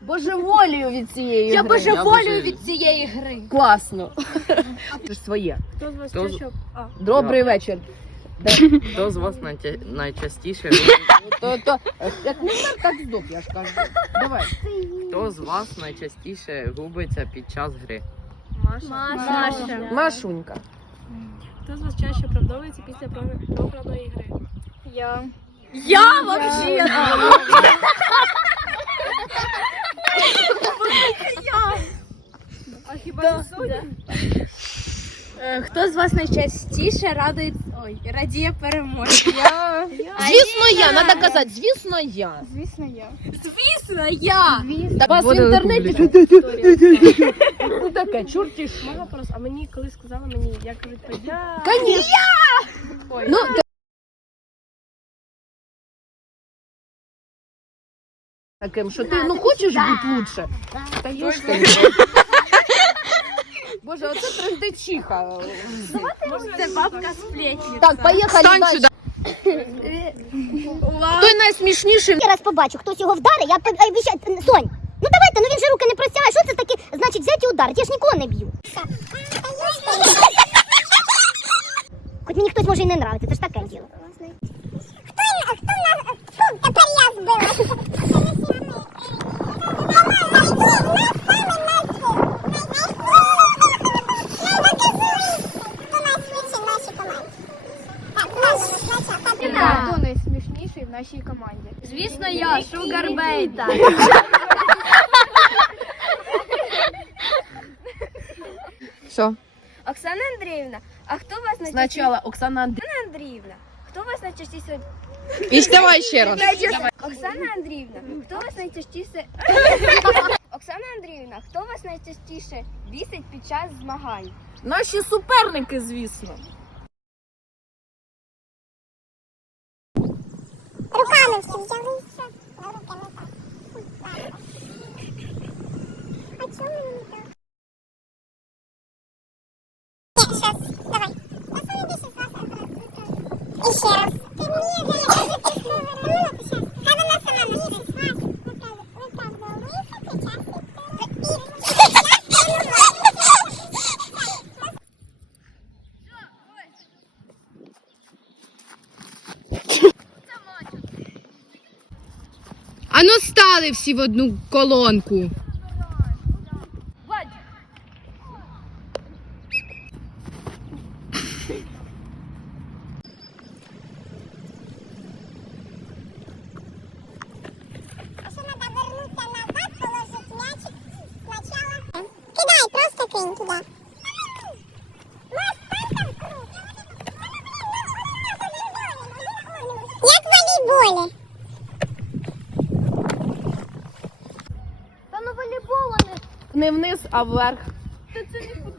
божеволію від цієї Я гри. божеволюю від цієї гри. Класно. Це ж своє. Хто з вас Хто з- чаще? А, Добрий вечір. Хто з вас найча- найчастіше То, то, як не вмер, так здох, я ж кажу. Давай. хто з вас найчастіше губиться під час гри? Маша. Маша. Машунька. Хто з вас чаще оправдовується після програ- програної гри? Я. Я вообще. А хіба не Соня? Е, Хто з вас найчастіше радує ой, радіє переможці? Я. Звісно, я, треба казати, звісно, я. Звісно, я. Звісно, я. Так вас в інтернеті ну таке, чорті ж. Можна просто, а мені коли сказали мені, я кажу, та я. Конечно. Ой, Ну, таким, що ти ну хочеш бути лучше? Та ёшкин. Боже, оце трендечиха. Це бабка сплетні. Так, поїхали далі. Той найсмішніший. Я раз побачу, хтось його вдарить, я пи- а, Сонь, ну давайте, ну він же руки не простягає. Що це таке? Значить, взяти і ударити. Я ж нікого не б'ю. Хоч мені хтось може і не нравиться, це ж таке діло. Хто, хто нас... Фу, тепер я збила. Хто найсмішніший в нашій команді? Звісно, я, Шугар Бейта. Що? Оксана Андріївна, а хто вас найчастіше... Спочатку Оксана Андрій. Андріївна, хто вас найчастіше... І давай ще раз. Оксана Андріївна, хто вас найчастіше... Оксана Андріївна, хто вас найчастіше бісить під час змагань? Наші суперники, звісно. Руками всі взялися. Руки не так. А чому не так? Ні, щас, давай. А більше з вас І ще раз. Ти мені даєш, ти повернула, ти щас. Хай вона сама наїде з вас. Виправдовується під час А ну стали всі в одну колонку. А ще треба вернутися назад, положити м'ячик спочатку. Кидай, просто кинь туди. Як в волейболі. Та ну волейбол, Не вниз, а вверх. це не футбол.